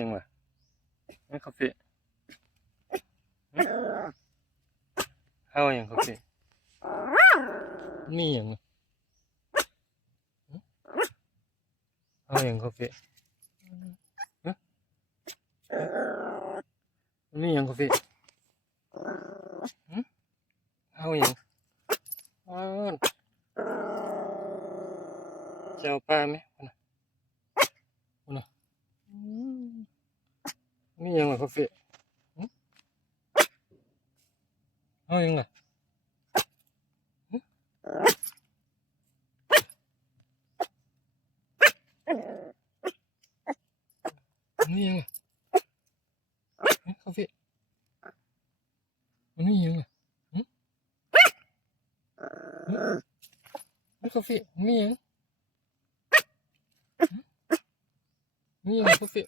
ยังล่ะนี่คาเฟ่เข้ายังคาเฟ่มียังเข้ายังคาเฟ่มียังคาเฟ่เข้ายังเจ้าปลาไหมมียังล่ะคาเฟ่เข้ายังล่ะมียังล่ะคาเฟ่มียังล่ะคาเฟ่มียังคาเฟ่